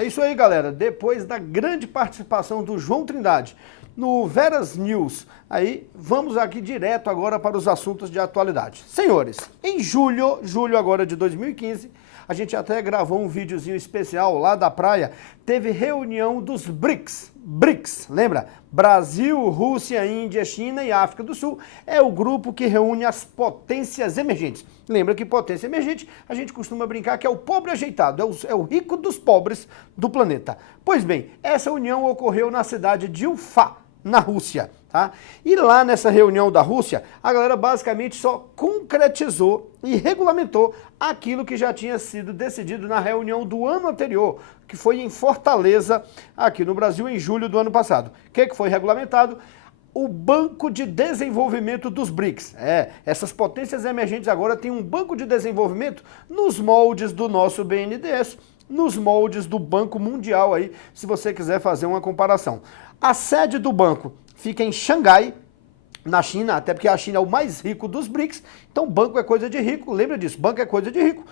É isso aí, galera. Depois da grande participação do João Trindade no Veras News, aí vamos aqui direto agora para os assuntos de atualidade. Senhores, em julho agora de 2015, a gente até gravou um videozinho especial lá da praia, teve reunião dos BRICS, lembra? Brasil, Rússia, Índia, China e África do Sul. É o grupo que reúne as potências emergentes. Lembra que potência emergente, a gente costuma brincar que é o pobre ajeitado, é o rico dos pobres do planeta. Pois bem, essa união ocorreu na cidade de Ufá, na Rússia, tá? E lá nessa reunião da Rússia, a galera basicamente só concretizou e regulamentou aquilo que já tinha sido decidido na reunião do ano anterior, que foi em Fortaleza, aqui no Brasil, em julho do ano passado. O que foi regulamentado? O Banco de Desenvolvimento dos BRICS. Essas potências emergentes agora têm um banco de desenvolvimento nos moldes do nosso BNDES, nos moldes do Banco Mundial aí, se você quiser fazer uma comparação. A sede do banco fica em Xangai, na China, até porque a China é o mais rico dos BRICS, então banco é coisa de rico, lembra disso, banco é coisa de rico.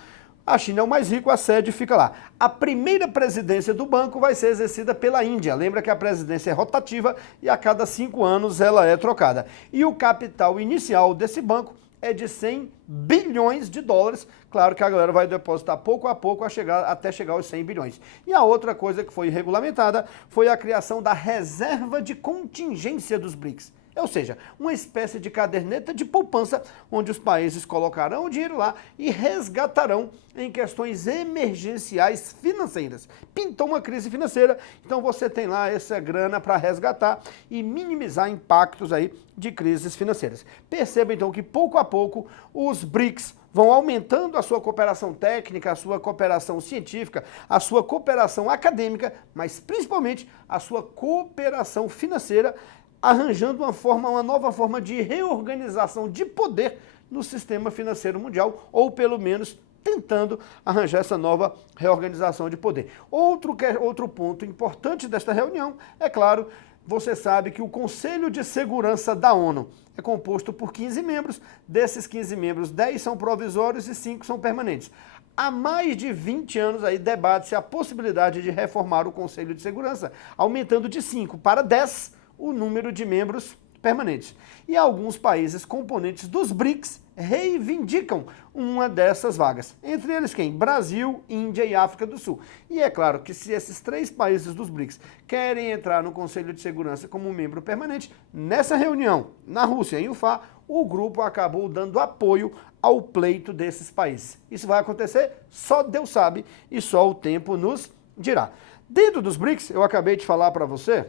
A China é o mais rico, a sede fica lá. A primeira presidência do banco vai ser exercida pela Índia. Lembra que a presidência é rotativa e a cada 5 anos ela é trocada. E o capital inicial desse banco é de 100 bilhões de dólares. Claro que a galera vai depositar pouco a pouco até chegar aos 100 bilhões. E a outra coisa que foi regulamentada foi a criação da reserva de contingência dos BRICS. Ou seja, uma espécie de caderneta de poupança, onde os países colocarão o dinheiro lá e resgatarão em questões emergenciais financeiras. Pintou uma crise financeira, então você tem lá essa grana para resgatar e minimizar impactos aí de crises financeiras. Perceba então que pouco a pouco os BRICS vão aumentando a sua cooperação técnica, a sua cooperação científica, a sua cooperação acadêmica, mas principalmente a sua cooperação financeira, arranjando uma nova forma de reorganização de poder no sistema financeiro mundial, ou pelo menos tentando arranjar essa nova reorganização de poder. Outro ponto importante desta reunião, é claro, você sabe que o Conselho de Segurança da ONU é composto por 15 membros, desses 15 membros, 10 são provisórios e 5 são permanentes. Há mais de 20 anos aí debate-se a possibilidade de reformar o Conselho de Segurança, aumentando de 5 para 10 o número de membros permanentes. E alguns países componentes dos BRICS reivindicam uma dessas vagas. Entre eles quem? Brasil, Índia e África do Sul. E é claro que se esses 3 países dos BRICS querem entrar no Conselho de Segurança como membro permanente, nessa reunião, na Rússia, em Ufá, o grupo acabou dando apoio ao pleito desses países. Isso vai acontecer? Só Deus sabe e só o tempo nos dirá. Dentro dos BRICS, eu acabei de falar para você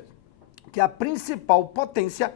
que a principal potência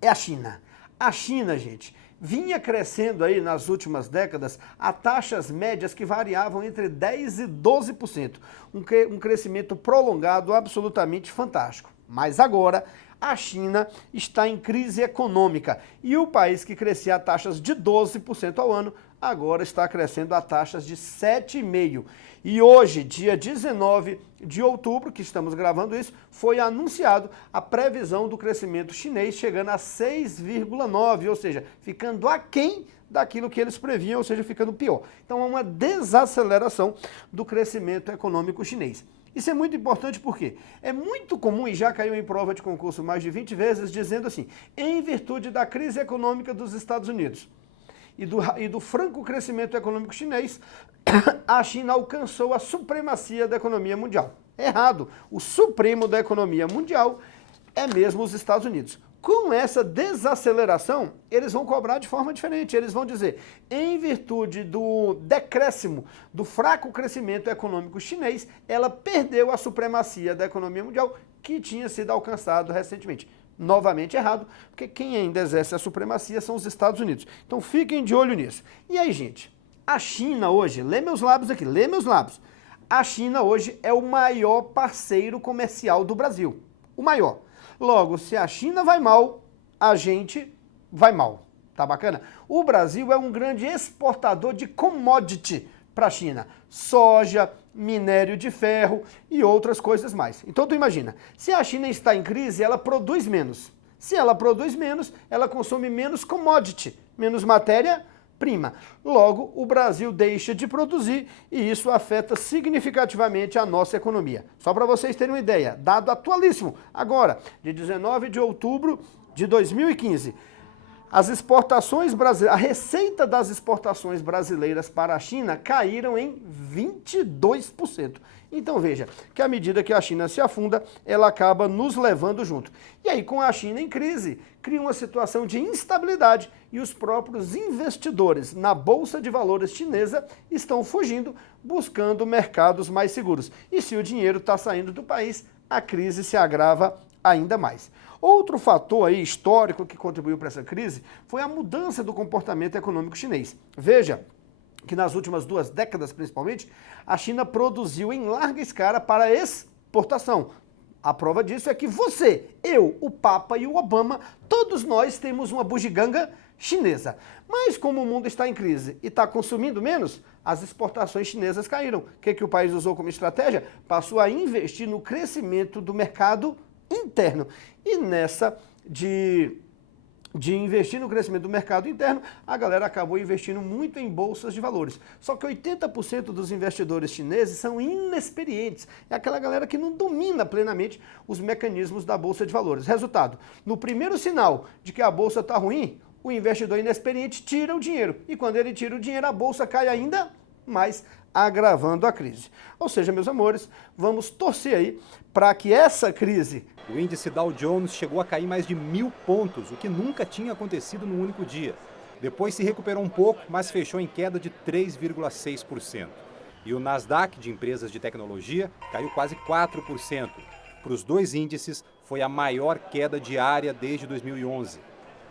é a China. A China, gente, vinha crescendo aí nas últimas décadas a taxas médias que variavam entre 10% e 12%. Um crescimento prolongado absolutamente fantástico. Mas agora a China está em crise econômica e o país que crescia a taxas de 12% ao ano agora está crescendo a taxas de 7,5%. E hoje, dia 19 de outubro, que estamos gravando isso, foi anunciado a previsão do crescimento chinês chegando a 6,9%, ou seja, ficando aquém daquilo que eles previam, ou seja, ficando pior. Então é uma desaceleração do crescimento econômico chinês. Isso é muito importante porque é muito comum, e já caiu em prova de concurso mais de 20 vezes, dizendo assim, em virtude da crise econômica dos Estados Unidos e do franco crescimento econômico chinês, a China alcançou a supremacia da economia mundial. Errado. O supremo da economia mundial é mesmo os Estados Unidos. Com essa desaceleração, eles vão cobrar de forma diferente. Eles vão dizer, em virtude do decréscimo, do fraco crescimento econômico chinês, ela perdeu a supremacia da economia mundial que tinha sido alcançado recentemente. Novamente errado, porque quem ainda exerce a supremacia são os Estados Unidos. Então fiquem de olho nisso. E aí, gente, a China hoje, lê meus lábios aqui, lê meus lábios. A China hoje é o maior parceiro comercial do Brasil. O maior. Logo, se a China vai mal, a gente vai mal. Tá bacana? O Brasil é um grande exportador de commodity para a China. Soja, minério de ferro e outras coisas mais. Então tu imagina, se a China está em crise, ela produz menos. Se ela produz menos, ela consome menos commodity, menos matéria-prima. matéria-prima. Logo, o Brasil deixa de produzir e isso afeta significativamente a nossa economia. Só para vocês terem uma ideia, dado atualíssimo, agora, de 19 de outubro de 2015, as exportações brasileiras, a receita das exportações brasileiras para a China caíram em 22%. Então veja que à medida que a China se afunda, ela acaba nos levando junto. E aí, com a China em crise, cria uma situação de instabilidade e os próprios investidores na Bolsa de Valores chinesa estão fugindo, buscando mercados mais seguros. E se o dinheiro está saindo do país, a crise se agrava ainda mais. Outro fator aí histórico que contribuiu para essa crise foi a mudança do comportamento econômico chinês. Veja que nas últimas 2 décadas, principalmente, a China produziu em larga escala para exportação. A prova disso é que você, eu, o Papa e o Obama, todos nós temos uma bugiganga chinesa. Mas como o mundo está em crise e está consumindo menos, as exportações chinesas caíram. O que o país usou como estratégia? Passou a investir no crescimento do mercado interno. E nessa de investir no crescimento do mercado interno, a galera acabou investindo muito em bolsas de valores. Só que 80% dos investidores chineses são inexperientes. É aquela galera que não domina plenamente os mecanismos da bolsa de valores. Resultado, no primeiro sinal de que a bolsa está ruim, o investidor inexperiente tira o dinheiro. E quando ele tira o dinheiro, a bolsa cai ainda mais, agravando a crise. Ou seja, meus amores, vamos torcer aí para que essa crise... O índice Dow Jones chegou a cair mais de 1.000 pontos, o que nunca tinha acontecido num único dia. Depois se recuperou um pouco, mas fechou em queda de 3,6%. E o Nasdaq, de empresas de tecnologia, caiu quase 4%. Para os 2 índices, foi a maior queda diária desde 2011.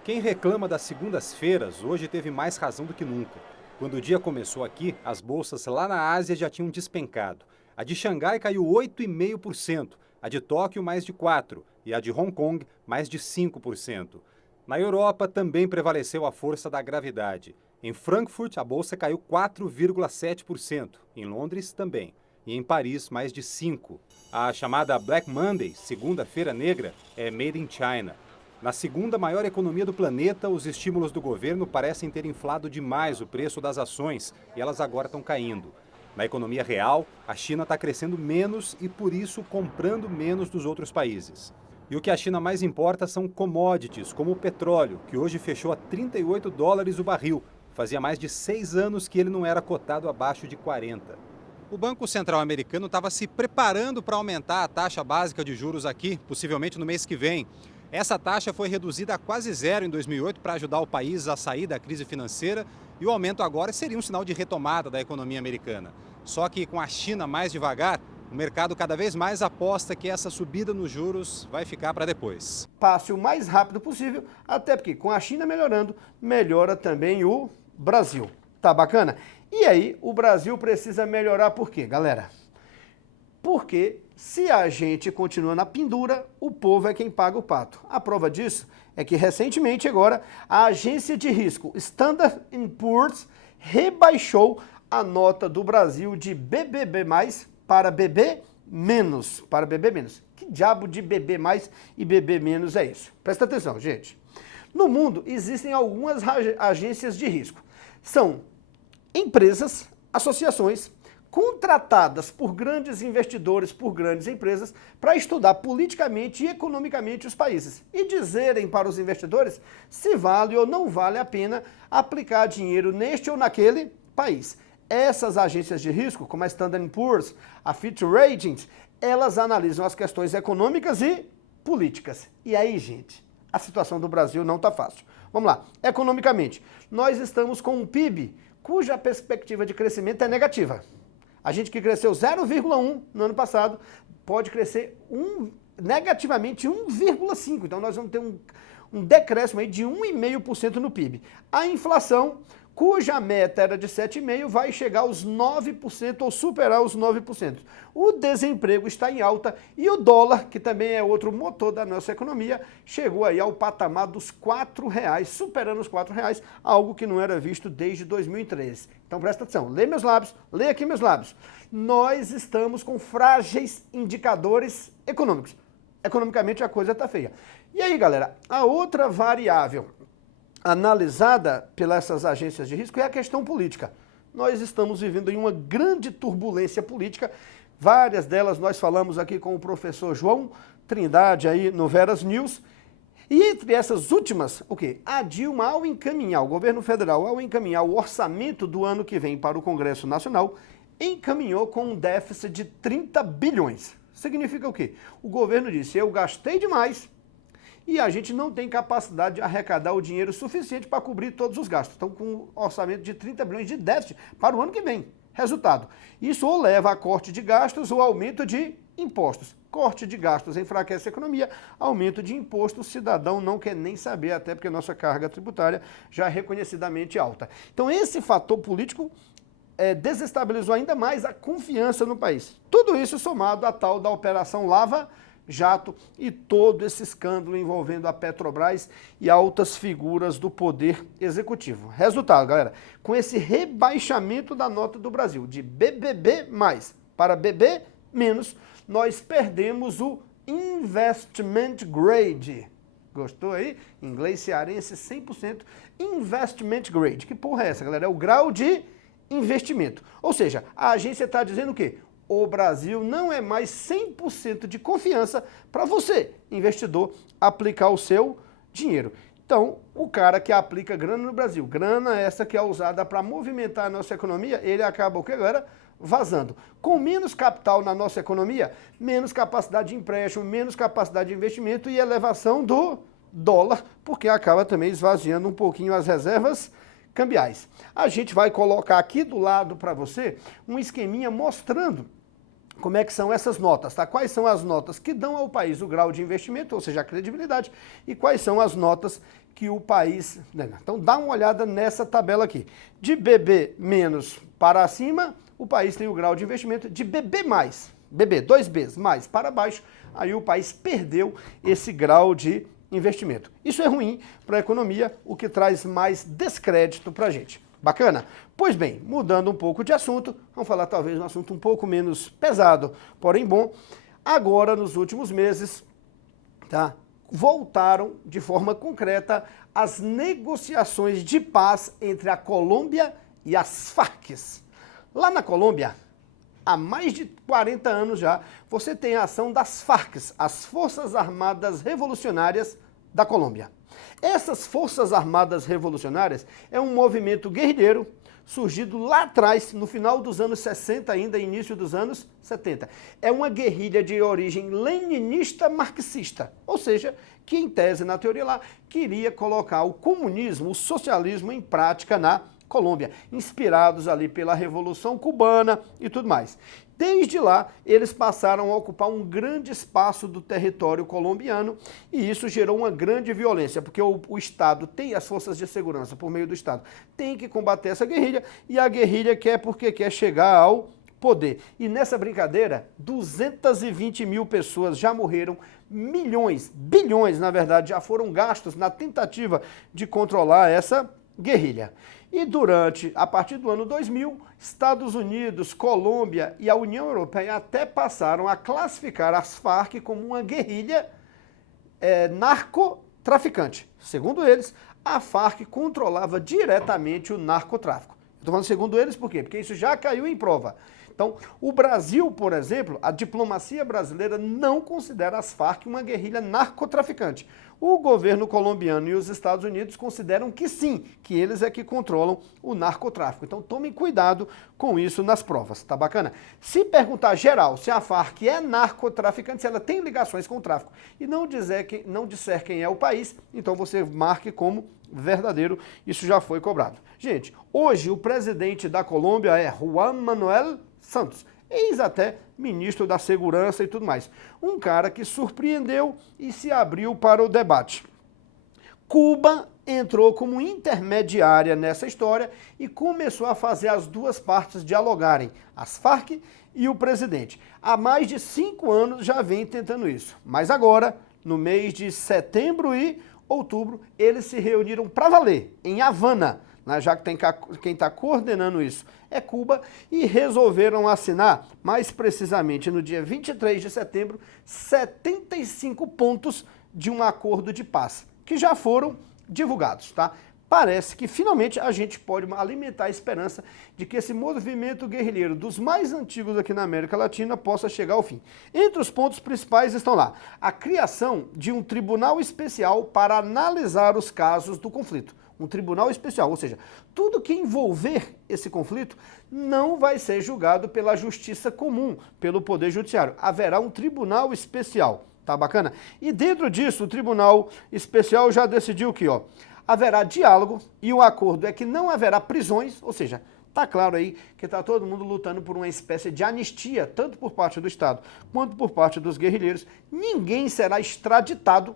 Quem reclama das segundas-feiras hoje teve mais razão do que nunca. Quando o dia começou aqui, as bolsas lá na Ásia já tinham despencado. A de Xangai caiu 8,5%, a de Tóquio mais de 4% e a de Hong Kong mais de 5%. Na Europa também prevaleceu a força da gravidade. Em Frankfurt, a bolsa caiu 4,7%, em Londres também, e em Paris mais de 5%. A chamada Black Monday, segunda-feira negra, é made in China. Na segunda maior economia do planeta, os estímulos do governo parecem ter inflado demais o preço das ações e elas agora estão caindo. Na economia real, a China está crescendo menos e, por isso, comprando menos dos outros países. E o que a China mais importa são commodities, como o petróleo, que hoje fechou a $38 o barril. Fazia mais de 6 anos que ele não era cotado abaixo de 40. O Banco Central americano estava se preparando para aumentar a taxa básica de juros aqui, possivelmente no mês que vem. Essa taxa foi reduzida a quase zero em 2008 para ajudar o país a sair da crise financeira e o aumento agora seria um sinal de retomada da economia americana. Só que com a China mais devagar, o mercado cada vez mais aposta que essa subida nos juros vai ficar para depois. Passe o mais rápido possível, até porque com a China melhorando, melhora também o Brasil. Tá bacana? E aí, o Brasil precisa melhorar por quê, galera? Porque se a gente continua na pendura, o povo é quem paga o pato. A prova disso é que recentemente agora a agência de risco Standard & Poor's rebaixou a nota do Brasil de BBB+, para BB-. Que diabo de BB+ e BB- é isso? Presta atenção, gente. No mundo existem algumas agências de risco. São empresas, associações, contratadas por grandes investidores, por grandes empresas, para estudar politicamente e economicamente os países e dizerem para os investidores se vale ou não vale a pena aplicar dinheiro neste ou naquele país. Essas agências de risco, como a Standard & Poor's, a Fitch Ratings, elas analisam as questões econômicas e políticas. E aí, gente, a situação do Brasil não está fácil. Vamos lá, economicamente, nós estamos com um PIB cuja perspectiva de crescimento é negativa. A gente que cresceu 0,1 no ano passado pode crescer negativamente 1,5. Então nós vamos ter um decréscimo aí de 1,5% no PIB. A inflação, cuja meta era de 7,5%, vai chegar aos 9% ou superar os 9%. O desemprego está em alta e o dólar, que também é outro motor da nossa economia, chegou aí ao patamar dos R$4, superando os R$4, algo que não era visto desde 2013. Então presta atenção, lê meus lábios, lê aqui meus lábios. Nós estamos com frágeis indicadores econômicos. Economicamente a coisa está feia. E aí, galera, a outra variável analisada pelas essas agências de risco é a questão política. Nós estamos vivendo em uma grande turbulência política, várias delas nós falamos aqui com o professor João Trindade aí no Veras News, e entre essas últimas, o quê? A Dilma, ao encaminhar, o governo federal, ao encaminhar o orçamento do ano que vem para o Congresso Nacional, encaminhou com um déficit de 30 bilhões. Significa o quê? O governo disse, eu gastei demais e a gente não tem capacidade de arrecadar o dinheiro suficiente para cobrir todos os gastos. Então, com um orçamento de 30 bilhões de déficit para o ano que vem. Resultado, isso ou leva a corte de gastos ou aumento de impostos. Corte de gastos enfraquece a economia, aumento de imposto, o cidadão não quer nem saber, até porque nossa carga tributária já é reconhecidamente alta. Então esse fator político desestabilizou ainda mais a confiança no país. Tudo isso somado à tal da Operação Lava Jato e todo esse escândalo envolvendo a Petrobras e altas figuras do poder executivo. Resultado, galera, com esse rebaixamento da nota do Brasil de BBB+ para BB-, nós perdemos o Investment Grade. Gostou aí? Inglês cearense 100%. Investment Grade. Que porra é essa, galera? É o grau de investimento. Ou seja, a agência está dizendo o quê? O Brasil não é mais 100% de confiança para você, investidor, aplicar o seu dinheiro. Então, o cara que aplica grana no Brasil, grana essa que é usada para movimentar a nossa economia, ele acaba o que, galera? Vazando. Com menos capital na nossa economia, menos capacidade de empréstimo, menos capacidade de investimento e elevação do dólar, porque acaba também esvaziando um pouquinho as reservas cambiais. A gente vai colocar aqui do lado para você um esqueminha mostrando como é que são essas notas, tá? Quais são as notas que dão ao país o grau de investimento, ou seja, a credibilidade, e quais são as notas que o país... Então dá uma olhada nessa tabela aqui. De BB- para cima, o país tem o grau de investimento. De BB+, BB, 2Bs, mais para baixo, aí o país perdeu esse grau de investimento. Isso é ruim para a economia, o que traz mais descrédito para a gente. Bacana? Pois bem, mudando um pouco de assunto, vamos falar talvez um assunto um pouco menos pesado, porém bom. Agora, nos últimos meses, tá, voltaram de forma concreta as negociações de paz entre a Colômbia e as Farc. Lá na Colômbia, há mais de 40 anos já, você tem a ação das Farc, as Forças Armadas Revolucionárias da Colômbia. Essas Forças Armadas Revolucionárias é um movimento guerrilheiro surgido lá atrás, no final dos anos 60 ainda, início dos anos 70. É uma guerrilha de origem leninista marxista, ou seja, que em tese, na teoria lá, queria colocar o comunismo, o socialismo em prática na Colômbia, inspirados ali pela Revolução Cubana e tudo mais. Desde lá, eles passaram a ocupar um grande espaço do território colombiano e isso gerou uma grande violência, porque o Estado tem as forças de segurança por meio do Estado, tem que combater essa guerrilha e a guerrilha quer porque quer chegar ao poder. E nessa brincadeira, 220 mil pessoas já morreram, milhões, bilhões, na verdade, já foram gastos na tentativa de controlar essa guerrilha. E a partir do ano 2000, Estados Unidos, Colômbia e a União Europeia até passaram a classificar as Farc como uma guerrilha narcotraficante. Segundo eles, a Farc controlava diretamente o narcotráfico. Estou falando segundo eles por quê? Porque isso já caiu em prova. Então, o Brasil, por exemplo, a diplomacia brasileira não considera as Farc uma guerrilha narcotraficante. O governo colombiano e os Estados Unidos consideram que sim, que eles é que controlam o narcotráfico. Então, tomem cuidado com isso nas provas, tá bacana? Se perguntar geral se a Farc é narcotraficante, se ela tem ligações com o tráfico e não disser quem é o país, então você marque como verdadeiro, isso já foi cobrado. Gente, hoje o presidente da Colômbia é Juan Manuel Santos, ex até ministro da Segurança e tudo mais. Um cara que surpreendeu e se abriu para o debate. Cuba entrou como intermediária nessa história e começou a fazer as duas partes dialogarem, as Farc e o presidente. Há mais de 5 anos já vem tentando isso, mas agora, no mês de setembro e outubro, eles se reuniram para valer, em Havana, já que quem está coordenando isso é Cuba, e resolveram assinar, mais precisamente no dia 23 de setembro, 75 pontos de um acordo de paz, que já foram divulgados, tá? parece que finalmente a gente pode alimentar a esperança de que esse movimento guerrilheiro dos mais antigos aqui na América Latina possa chegar ao fim. Entre os pontos principais estão lá a criação de um tribunal especial para analisar os casos do conflito. Um tribunal especial, ou seja, tudo que envolver esse conflito não vai ser julgado pela justiça comum, pelo Poder Judiciário. Haverá um tribunal especial, tá bacana? E dentro disso, o tribunal especial já decidiu que, haverá diálogo e o acordo é que não haverá prisões, ou seja, tá claro aí que tá todo mundo lutando por uma espécie de anistia, tanto por parte do Estado quanto por parte dos guerrilheiros. Ninguém será extraditado.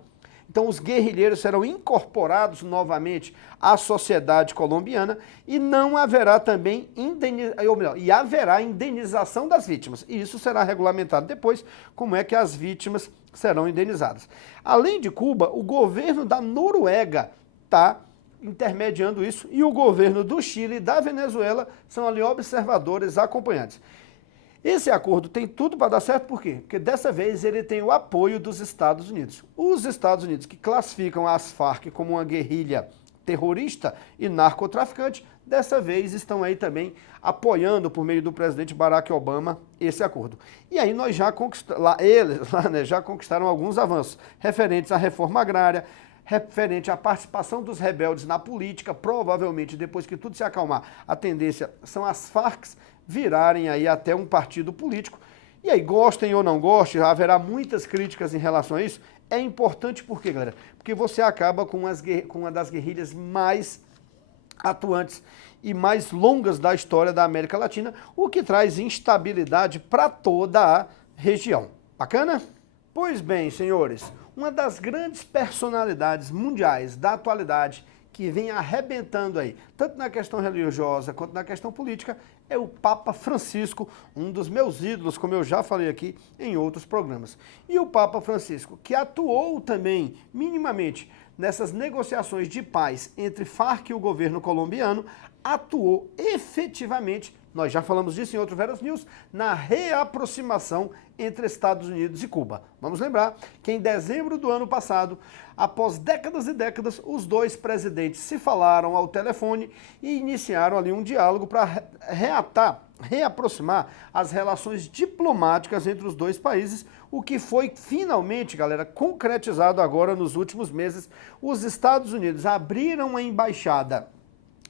Então os guerrilheiros serão incorporados novamente à sociedade colombiana e não haverá também haverá indenização das vítimas. E isso será regulamentado depois, como é que as vítimas serão indenizadas. Além de Cuba, o governo da Noruega está intermediando isso e o governo do Chile e da Venezuela são ali observadores acompanhantes. Esse acordo tem tudo para dar certo, por quê? Porque dessa vez ele tem o apoio dos Estados Unidos. Os Estados Unidos, que classificam as Farc como uma guerrilha terrorista e narcotraficante, dessa vez estão aí também apoiando, por meio do presidente Barack Obama, esse acordo. E aí nós já já conquistaram alguns avanços referentes à reforma agrária, referente à participação dos rebeldes na política. Provavelmente, depois que tudo se acalmar, a tendência são as Farc virarem aí até um partido político. E aí, gostem ou não gostem, haverá muitas críticas em relação a isso. É importante por quê, galera? Porque você acaba com uma das guerrilhas mais atuantes e mais longas da história da América Latina, o que traz instabilidade para toda a região. Bacana? Pois bem, senhores, uma das grandes personalidades mundiais da atualidade que vem arrebentando aí, tanto na questão religiosa quanto na questão política, é o Papa Francisco, um dos meus ídolos, como eu já falei aqui em outros programas. E o Papa Francisco, que atuou também, minimamente, nessas negociações de paz entre Farc e o governo colombiano, atuou efetivamente, nós já falamos disso em outro Veras News, na reaproximação entre Estados Unidos e Cuba. Vamos lembrar que em dezembro do ano passado, após décadas e décadas, os dois presidentes se falaram ao telefone e iniciaram ali um diálogo para reaproximar as relações diplomáticas entre os dois países, o que foi finalmente, galera, concretizado agora nos últimos meses. Os Estados Unidos abriram uma embaixada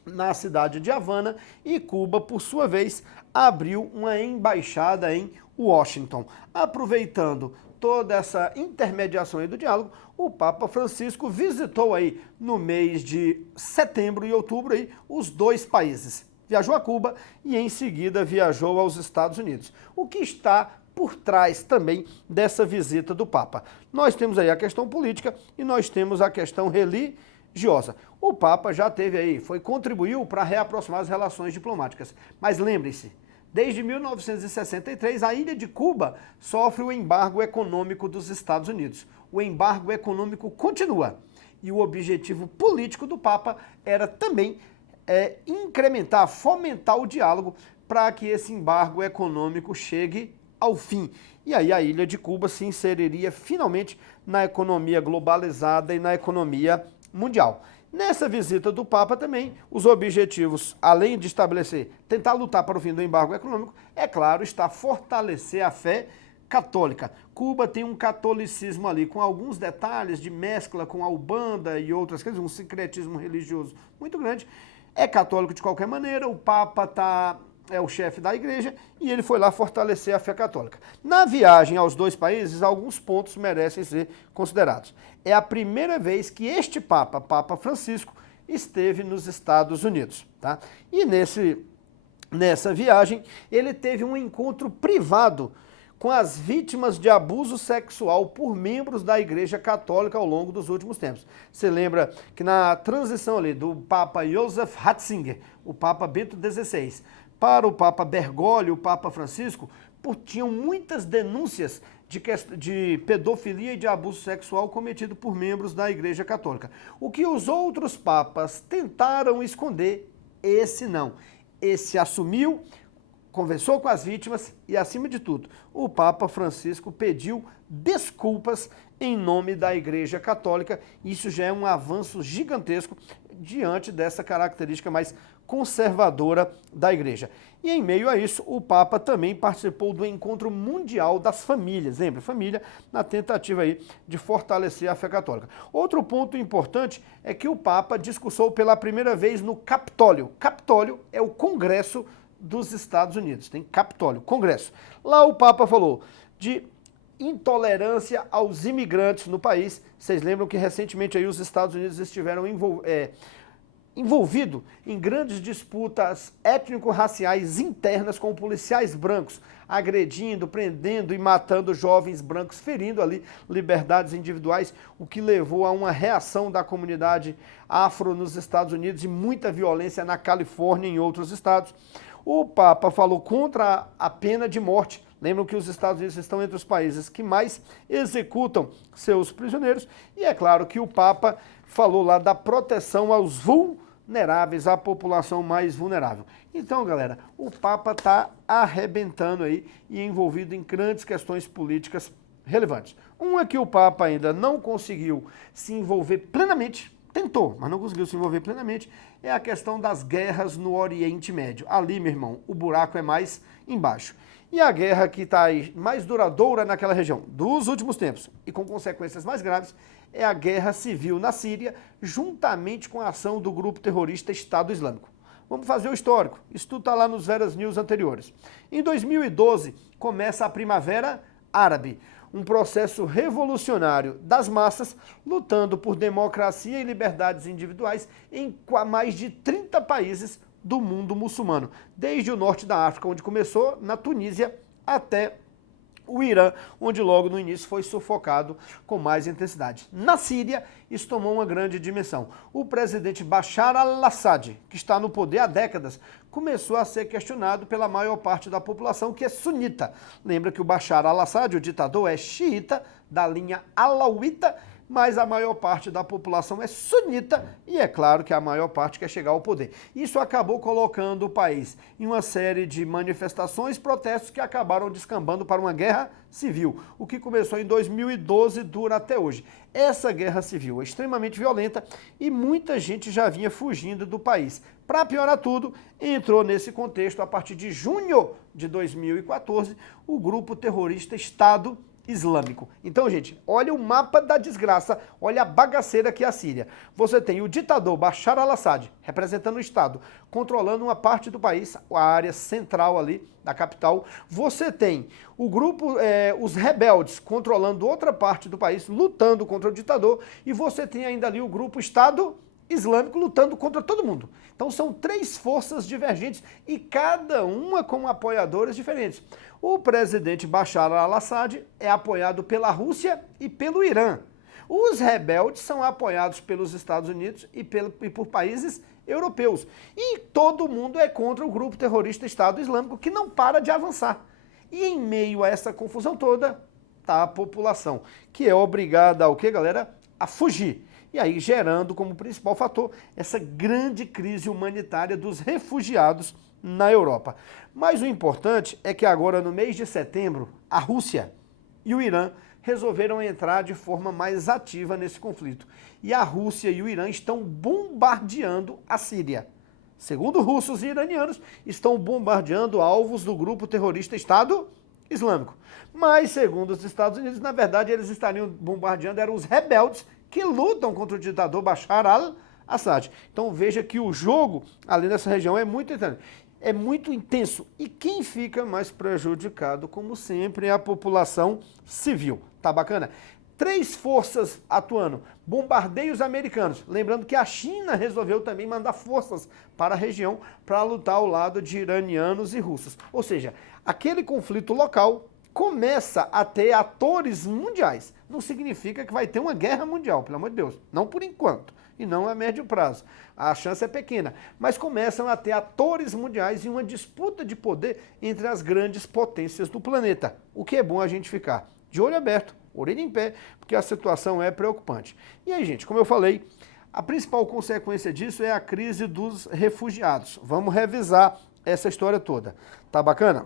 na cidade de Havana e Cuba, por sua vez, abriu uma embaixada em Washington. Aproveitando toda essa intermediação aí do diálogo, o Papa Francisco visitou aí no mês de setembro e outubro aí os dois países. Viajou a Cuba e em seguida viajou aos Estados Unidos. O que está por trás também dessa visita do Papa? Nós temos aí a questão política e nós temos a questão religiosa. O Papa já teve aí, contribuiu para reaproximar as relações diplomáticas. Mas lembre-se, desde 1963, a ilha de Cuba sofre o embargo econômico dos Estados Unidos. O embargo econômico continua. E o objetivo político do Papa era também incrementar, fomentar o diálogo para que esse embargo econômico chegue ao fim. E aí a ilha de Cuba se inseriria finalmente na economia globalizada e na economia mundial. Nessa visita do Papa também, os objetivos, além de tentar lutar para o fim do embargo econômico, é claro, está fortalecer a fé católica. Cuba tem um catolicismo ali, com alguns detalhes de mescla com a Umbanda e outras coisas, um sincretismo religioso muito grande. É católico de qualquer maneira, o Papa é o chefe da igreja e ele foi lá fortalecer a fé católica. Na viagem aos dois países, alguns pontos merecem ser considerados. É a primeira vez que este Papa, Papa Francisco, esteve nos Estados Unidos, tá? E nessa viagem, ele teve um encontro privado com as vítimas de abuso sexual por membros da Igreja Católica ao longo dos últimos tempos. Você lembra que na transição ali do Papa Joseph Ratzinger, o Papa Bento XVI, para o Papa Bergoglio, o Papa Francisco, tinham muitas denúncias de pedofilia e de abuso sexual cometido por membros da Igreja Católica. O que os outros papas tentaram esconder, esse não. Esse assumiu, conversou com as vítimas e, acima de tudo, o Papa Francisco pediu desculpas em nome da Igreja Católica. Isso já é um avanço gigantesco diante dessa característica mais conservadora da Igreja. E em meio a isso, o Papa também participou do Encontro Mundial das Famílias. Lembra? Família na tentativa aí de fortalecer a fé católica. Outro ponto importante é que o Papa discursou pela primeira vez no Capitólio. Capitólio é o Congresso dos Estados Unidos. Tem Capitólio, Congresso. Lá o Papa falou de intolerância aos imigrantes no país. Vocês lembram que recentemente aí os Estados Unidos estiveram envolvido em grandes disputas étnico-raciais internas com policiais brancos, agredindo, prendendo e matando jovens brancos, ferindo ali liberdades individuais, o que levou a uma reação da comunidade afro nos Estados Unidos e muita violência na Califórnia e em outros estados. O Papa falou contra a pena de morte. Lembram que os Estados Unidos estão entre os países que mais executam seus prisioneiros. E é claro que o Papa falou lá da proteção aos vulneráveis, à população mais vulnerável. Então, galera, o Papa está arrebentando aí e envolvido em grandes questões políticas relevantes. Uma que o Papa ainda não conseguiu se envolver plenamente, tentou, mas não conseguiu se envolver plenamente, é a questão das guerras no Oriente Médio. Ali, meu irmão, o buraco é mais embaixo. E a guerra que está aí mais duradoura naquela região dos últimos tempos e com consequências mais graves é a guerra civil na Síria, juntamente com a ação do grupo terrorista Estado Islâmico. Vamos fazer o histórico. Isso tudo está lá nos Veras News anteriores. Em 2012, começa a Primavera Árabe, um processo revolucionário das massas lutando por democracia e liberdades individuais em mais de 30 países do mundo muçulmano, desde o norte da África, onde começou, na Tunísia, até o Irã, onde logo no início foi sufocado com mais intensidade. Na Síria, isso tomou uma grande dimensão. O presidente Bashar al-Assad, que está no poder há décadas, começou a ser questionado pela maior parte da população, que é sunita. Lembra que o Bashar al-Assad, o ditador, é xiita, da linha alauíta, mas a maior parte da população é sunita e é claro que a maior parte quer chegar ao poder. Isso acabou colocando o país em uma série de manifestações, protestos que acabaram descambando para uma guerra civil. O que começou em 2012 dura até hoje. Essa guerra civil é extremamente violenta e muita gente já vinha fugindo do país. Para piorar tudo, entrou nesse contexto, a partir de junho de 2014, o grupo terrorista Estado Islâmico. Então, gente, olha o mapa da desgraça, olha a bagaceira que é a Síria. Você tem o ditador Bashar al-Assad, representando o Estado, controlando uma parte do país, a área central ali da capital. Você tem o grupo, os rebeldes, controlando outra parte do país, lutando contra o ditador. E você tem ainda ali o grupo Estado Islâmico lutando contra todo mundo. Então são três forças divergentes e cada uma com apoiadores diferentes. O presidente Bashar al-Assad é apoiado pela Rússia e pelo Irã. Os rebeldes são apoiados pelos Estados Unidos e por países europeus. E todo mundo é contra o grupo terrorista Estado Islâmico, que não para de avançar. E em meio a essa confusão toda, está a população, que é obrigada ao quê, galera? A fugir. E aí gerando como principal fator essa grande crise humanitária dos refugiados na Europa. Mas o importante é que agora, no mês de setembro, a Rússia e o Irã resolveram entrar de forma mais ativa nesse conflito. E a Rússia e o Irã estão bombardeando a Síria. Segundo russos e iranianos, estão bombardeando alvos do grupo terrorista Estado Islâmico. Mas, segundo os Estados Unidos, na verdade, eles estariam bombardeando eram os rebeldes que lutam contra o ditador Bashar al-Assad. Então veja que o jogo ali nessa região é muito intenso. E quem fica mais prejudicado, como sempre, é a população civil. Tá bacana? Três forças atuando. Bombardeios americanos. Lembrando que a China resolveu também mandar forças para a região para lutar ao lado de iranianos e russos. Ou seja, aquele conflito local começa a ter atores mundiais. Não significa que vai ter uma guerra mundial, pelo amor de Deus. Não por enquanto. E não a médio prazo. A chance é pequena. Mas começam a ter atores mundiais e uma disputa de poder entre as grandes potências do planeta. O que é bom a gente ficar de olho aberto, orelha em pé, porque a situação é preocupante. E aí, gente, como eu falei, a principal consequência disso é a crise dos refugiados. Vamos revisar essa história toda. Tá bacana?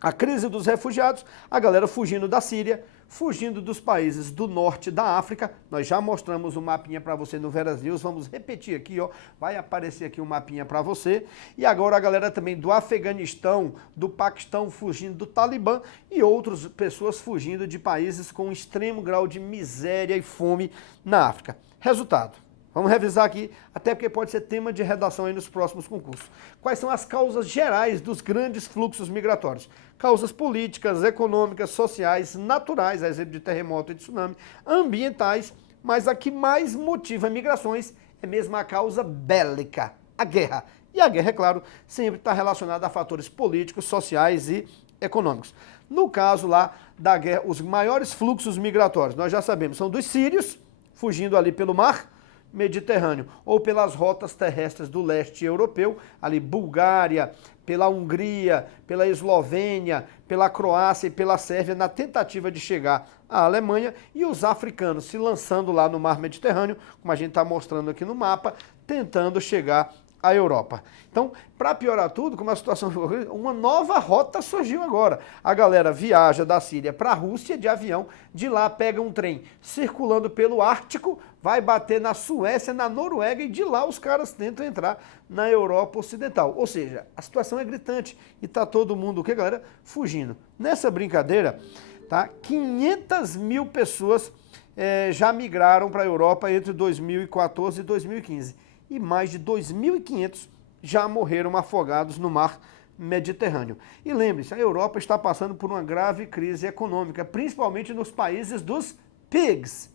A crise dos refugiados, a galera fugindo da Síria, fugindo dos países do norte da África. Nós já mostramos um mapinha para você no Veras News, vamos repetir aqui, ó. Vai aparecer aqui um mapinha para você. E agora a galera também do Afeganistão, do Paquistão fugindo do Talibã e outras pessoas fugindo de países com extremo grau de miséria e fome na África. Resultado. Vamos revisar aqui, até porque pode ser tema de redação aí nos próximos concursos. Quais são as causas gerais dos grandes fluxos migratórios? Causas políticas, econômicas, sociais, naturais, a exemplo de terremoto e tsunami, ambientais, mas a que mais motiva migrações é mesmo a causa bélica, a guerra. E a guerra, é claro, sempre está relacionada a fatores políticos, sociais e econômicos. No caso lá da guerra, os maiores fluxos migratórios, nós já sabemos, são dos sírios, fugindo ali pelo mar Mediterrâneo, ou pelas rotas terrestres do leste europeu, ali Bulgária, pela Hungria, pela Eslovênia, pela Croácia e pela Sérvia, na tentativa de chegar à Alemanha, e os africanos se lançando lá no mar Mediterrâneo, como a gente está mostrando aqui no mapa, tentando chegar à Europa. Então, para piorar tudo, como a situação foi, uma nova rota surgiu agora. A galera viaja da Síria para a Rússia de avião, de lá pega um trem circulando pelo Ártico, vai bater na Suécia, na Noruega, e de lá os caras tentam entrar na Europa Ocidental. Ou seja, a situação é gritante e tá todo mundo, o que, galera? Fugindo. Nessa brincadeira, tá? 500 mil pessoas já migraram para a Europa entre 2014 e 2015. E mais de 2.500 já morreram afogados no mar Mediterrâneo. E lembre-se, a Europa está passando por uma grave crise econômica, principalmente nos países dos PIGs,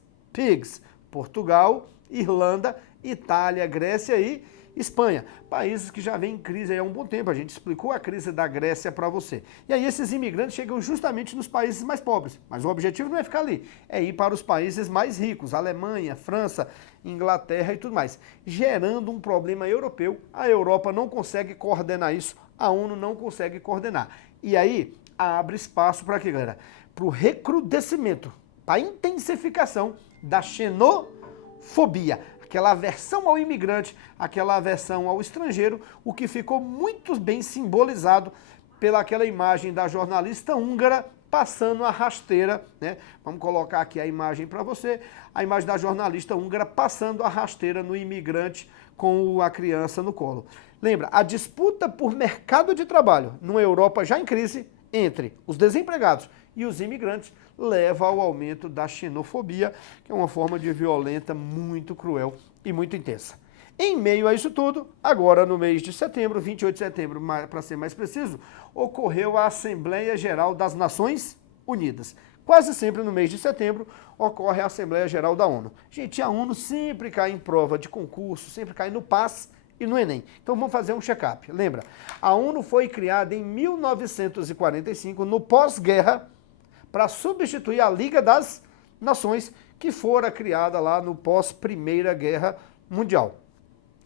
Portugal, Irlanda, Itália, Grécia e Espanha, países que já vêm em crise há um bom tempo. A gente explicou a crise da Grécia para você. E aí esses imigrantes chegam justamente nos países mais pobres, mas o objetivo não é ficar ali, é ir para os países mais ricos, Alemanha, França, Inglaterra e tudo mais, gerando um problema europeu. A Europa não consegue coordenar isso, a ONU não consegue coordenar. E aí abre espaço para quê, galera? Para o recrudescimento, para a intensificação da xenofobia, aquela aversão ao imigrante, aquela aversão ao estrangeiro, o que ficou muito bem simbolizado pelaquela imagem da jornalista húngara passando a rasteira, né? Vamos colocar aqui a imagem para você, a imagem da jornalista húngara passando a rasteira no imigrante com a criança no colo. Lembra, a disputa por mercado de trabalho numa Europa já em crise entre os desempregados e os imigrantes leva ao aumento da xenofobia, que é uma forma de violenta muito cruel e muito intensa. Em meio a isso tudo, agora no mês de setembro, 28 de setembro, para ser mais preciso, ocorreu a Assembleia Geral das Nações Unidas. Quase sempre no mês de setembro ocorre a Assembleia Geral da ONU. Gente, a ONU sempre cai em prova de concurso, sempre cai no PAS e no Enem. Então vamos fazer um check-up. Lembra, a ONU foi criada em 1945, no pós-guerra, para substituir a Liga das Nações, que fora criada lá no pós-Primeira Guerra Mundial.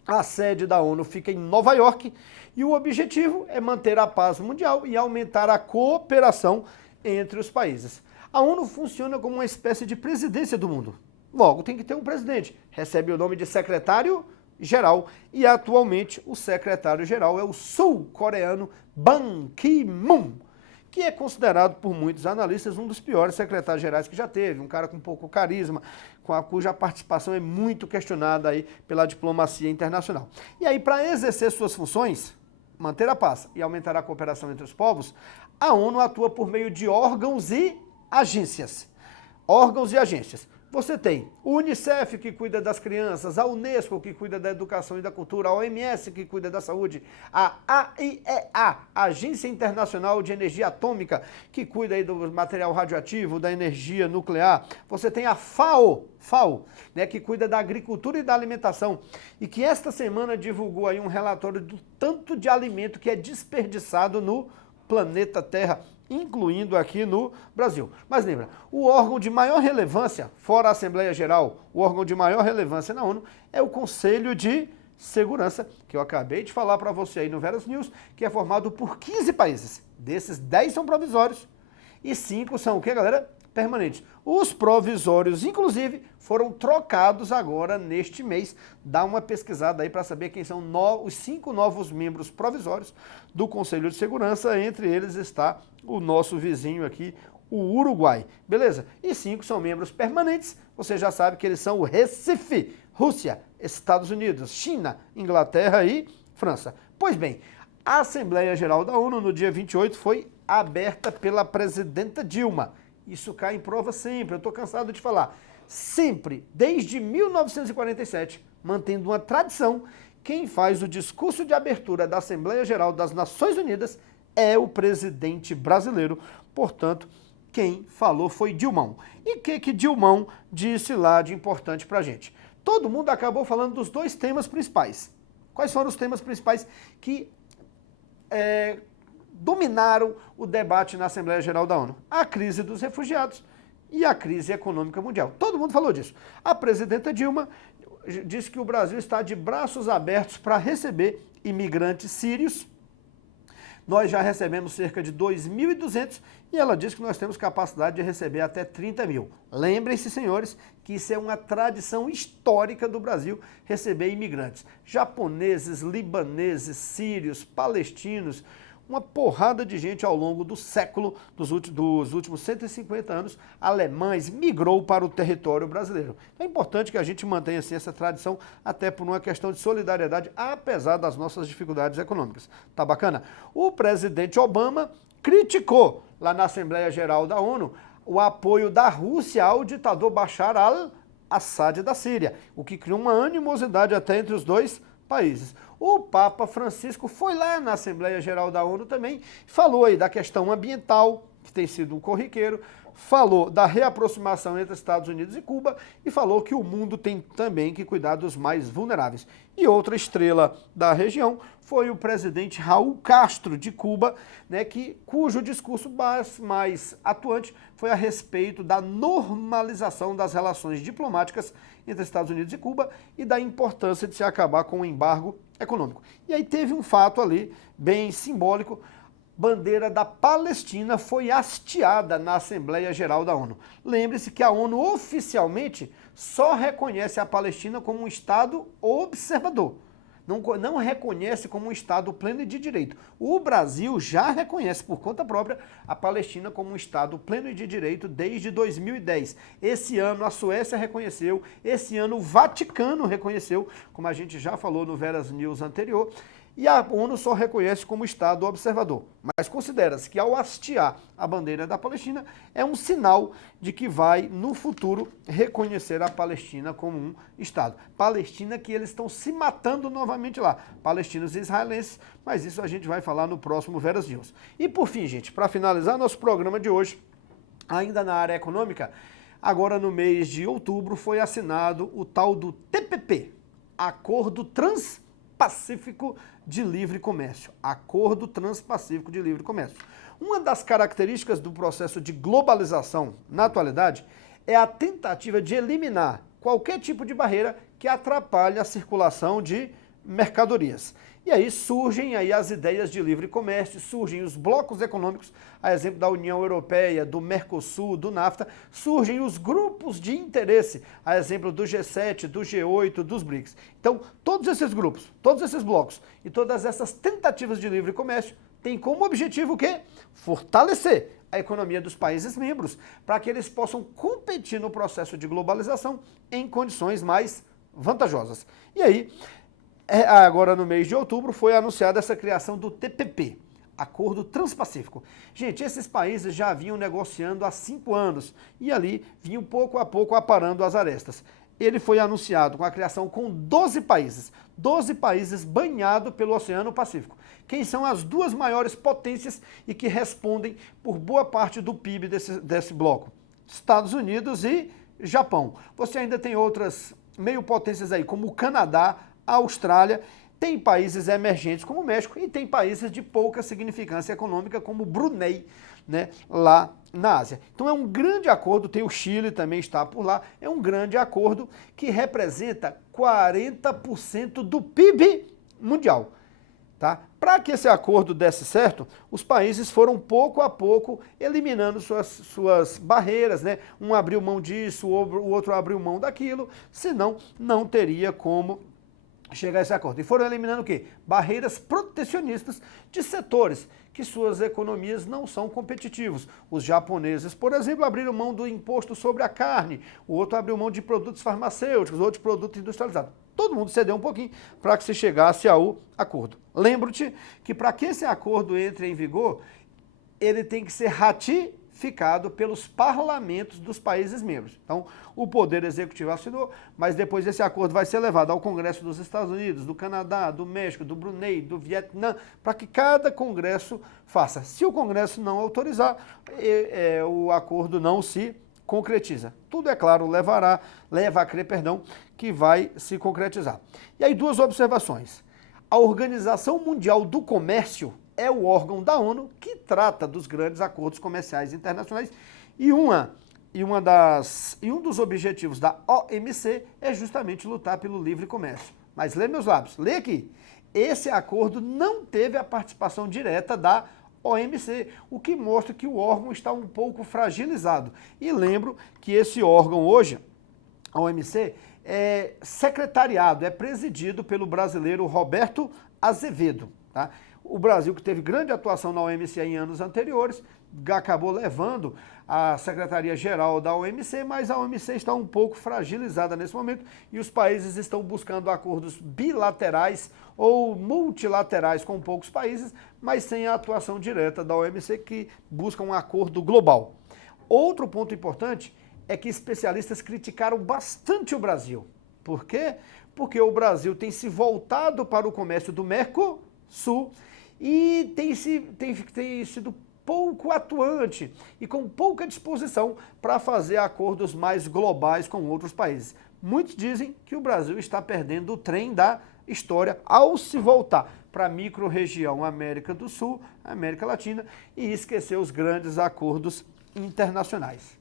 A sede da ONU fica em Nova York e o objetivo é manter a paz mundial e aumentar a cooperação entre os países. A ONU funciona como uma espécie de presidência do mundo. Logo, tem que ter um presidente. Recebe o nome de secretário-geral e atualmente o secretário-geral é o sul-coreano Ban Ki-moon, que é considerado por muitos analistas um dos piores secretários gerais que já teve, um cara com pouco carisma, cuja participação é muito questionada aí pela diplomacia internacional. E aí, para exercer suas funções, manter a paz e aumentar a cooperação entre os povos, a ONU atua por meio de órgãos e agências. Órgãos e agências. Você tem o UNICEF, que cuida das crianças, a Unesco, que cuida da educação e da cultura, a OMS, que cuida da saúde, a AIEA, a Agência Internacional de Energia Atômica, que cuida aí do material radioativo, da energia nuclear. Você tem a FAO, né, que cuida da agricultura e da alimentação, e que esta semana divulgou aí um relatório do tanto de alimento que é desperdiçado no planeta Terra, incluindo aqui no Brasil. Mas lembra, o órgão de maior relevância, fora a Assembleia Geral, o órgão de maior relevância na ONU é o Conselho de Segurança, que eu acabei de falar para você aí no Veras News, que é formado por 15 países. Desses, 10 são provisórios e 5 são o que, galera? permanentes. Os provisórios, inclusive, foram trocados agora neste mês. Dá uma pesquisada aí para saber quem são os 5 novos membros provisórios do Conselho de Segurança. Entre eles está o nosso vizinho aqui, o Uruguai. Beleza? E 5 são membros permanentes. Você já sabe que eles são o Recife, Rússia, Estados Unidos, China, Inglaterra e França. Pois bem, a Assembleia Geral da ONU, no dia 28, foi aberta pela presidenta Dilma. Isso cai em prova sempre, eu estou cansado de falar. Sempre, desde 1947, mantendo uma tradição, quem faz o discurso de abertura da Assembleia Geral das Nações Unidas é o presidente brasileiro. Portanto, quem falou foi Dilmão. E o que Dilmão disse lá de importante pra gente? Todo mundo acabou falando dos 2 temas principais. Quais foram os temas principais que dominaram o debate na Assembleia Geral da ONU? A crise dos refugiados e a crise econômica mundial. Todo mundo falou disso. A presidenta Dilma disse que o Brasil está de braços abertos para receber imigrantes sírios. Nós já recebemos cerca de 2.200 e ela diz que nós temos capacidade de receber até 30 mil. Lembrem-se, senhores, que isso é uma tradição histórica do Brasil, receber imigrantes. Japoneses, libaneses, sírios, palestinos, uma porrada de gente ao longo do século, dos últimos 150 anos, alemães, migrou para o território brasileiro. É importante que a gente mantenha assim, essa tradição, até por uma questão de solidariedade, apesar das nossas dificuldades econômicas. Tá bacana? O presidente Obama criticou, lá na Assembleia Geral da ONU, o apoio da Rússia ao ditador Bashar al-Assad da Síria, o que criou uma animosidade até entre os 2 países. O Papa Francisco foi lá na Assembleia Geral da ONU também, falou aí da questão ambiental, que tem sido um corriqueiro, falou da reaproximação entre Estados Unidos e Cuba e falou que o mundo tem também que cuidar dos mais vulneráveis. E outra estrela da região foi o presidente Raul Castro, de Cuba, né, cujo discurso mais atuante foi a respeito da normalização das relações diplomáticas entre Estados Unidos e Cuba e da importância de se acabar com o embargo econômico. E aí teve um fato ali bem simbólico: bandeira da Palestina foi hasteada na Assembleia Geral da ONU. Lembre-se que a ONU oficialmente só reconhece a Palestina como um Estado observador. Não reconhece como um Estado pleno e de direito. O Brasil já reconhece por conta própria a Palestina como um Estado pleno e de direito desde 2010. Esse ano a Suécia reconheceu, esse ano o Vaticano reconheceu, como a gente já falou no Veras News anterior, e a ONU só reconhece como Estado observador. Mas considera-se que ao hastear a bandeira da Palestina é um sinal de que vai, no futuro, reconhecer a Palestina como um Estado. Palestina que eles estão se matando novamente lá, palestinos e israelenses, mas isso a gente vai falar no próximo Veras News. E por fim, gente, para finalizar nosso programa de hoje, ainda na área econômica, agora no mês de outubro foi assinado o tal do TPP, Acordo Transpacífico de Livre Comércio. Acordo Transpacífico de Livre Comércio. Uma das características do processo de globalização na atualidade é a tentativa de eliminar qualquer tipo de barreira que atrapalhe a circulação de mercadorias. E aí surgem aí as ideias de livre comércio, surgem os blocos econômicos, a exemplo da União Europeia, do Mercosul, do NAFTA, surgem os grupos de interesse, a exemplo do G7, do G8, dos BRICS. Então, todos esses grupos, todos esses blocos e todas essas tentativas de livre comércio têm como objetivo o quê? Fortalecer a economia dos países membros, para que eles possam competir no processo de globalização em condições mais vantajosas. E aí, agora no mês de outubro, foi anunciada essa criação do TPP, Acordo Transpacífico. Gente, esses países já vinham negociando há 5 anos e ali vinham pouco a pouco aparando as arestas. Ele foi anunciado com a criação com 12 países banhados pelo Oceano Pacífico. Quem são as 2 maiores potências e que respondem por boa parte do PIB desse bloco? Estados Unidos e Japão. Você ainda tem outras meio potências aí, como o Canadá, a Austrália, tem países emergentes como o México e tem países de pouca significância econômica como o Brunei, né, lá na Ásia. Então é um grande acordo, tem o Chile também está por lá, é um grande acordo que representa 40% do PIB mundial. Tá? Para que esse acordo desse certo, os países foram pouco a pouco eliminando suas barreiras, né? Um abriu mão disso, o outro abriu mão daquilo, senão não teria como chegar a esse acordo. E foram eliminando o quê? Barreiras protecionistas de setores que suas economias não são competitivos. Os japoneses, por exemplo, abriram mão do imposto sobre a carne, o outro abriu mão de produtos farmacêuticos, outros produtos industrializados. Todo mundo cedeu um pouquinho para que se chegasse ao acordo. Lembro-te que para que esse acordo entre em vigor, ele tem que ser ratificado pelos parlamentos dos países membros. Então, o Poder Executivo assinou, mas depois esse acordo vai ser levado ao Congresso dos Estados Unidos, do Canadá, do México, do Brunei, do Vietnã, para que cada Congresso faça. Se o Congresso não autorizar, o acordo não se concretiza. Tudo, é claro, leva a crer, que vai se concretizar. E aí, duas observações. A Organização Mundial do Comércio é o órgão da ONU que trata dos grandes acordos comerciais internacionais e um dos objetivos da OMC é justamente lutar pelo livre comércio. Mas lê meus lábios, lê aqui. Esse acordo não teve a participação direta da OMC, o que mostra que o órgão está um pouco fragilizado. E lembro que esse órgão hoje, a OMC, é secretariado, é presidido pelo brasileiro Roberto Azevedo. Tá? O Brasil, que teve grande atuação na OMC em anos anteriores, acabou levando a Secretaria-Geral da OMC, mas a OMC está um pouco fragilizada nesse momento e os países estão buscando acordos bilaterais ou multilaterais com poucos países, mas sem a atuação direta da OMC, que busca um acordo global. Outro ponto importante é que especialistas criticaram bastante o Brasil. Por quê? Porque o Brasil tem se voltado para o comércio do Mercosul e tem sido pouco atuante e com pouca disposição para fazer acordos mais globais com outros países. Muitos dizem que o Brasil está perdendo o trem da história ao se voltar para a micro-região América do Sul, América Latina e esquecer os grandes acordos internacionais.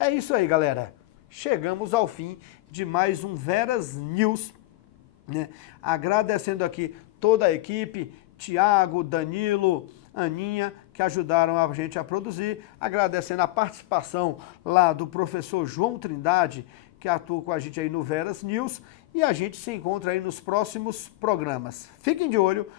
É isso aí, galera. Chegamos ao fim de mais um Veras News, né? Agradecendo aqui toda a equipe, Tiago, Danilo, Aninha, que ajudaram a gente a produzir, agradecendo a participação lá do professor João Trindade, que atua com a gente aí no Veras News, e a gente se encontra aí nos próximos programas. Fiquem de olho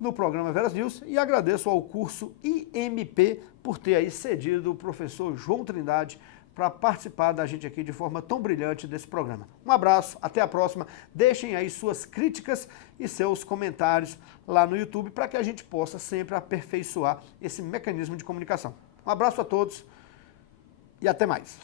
no programa Veras News e agradeço ao curso IMP por ter aí cedido o professor João Trindade para participar da gente aqui de forma tão brilhante desse programa. Um abraço, até a próxima. Deixem aí suas críticas e seus comentários lá no YouTube para que a gente possa sempre aperfeiçoar esse mecanismo de comunicação. Um abraço a todos e até mais.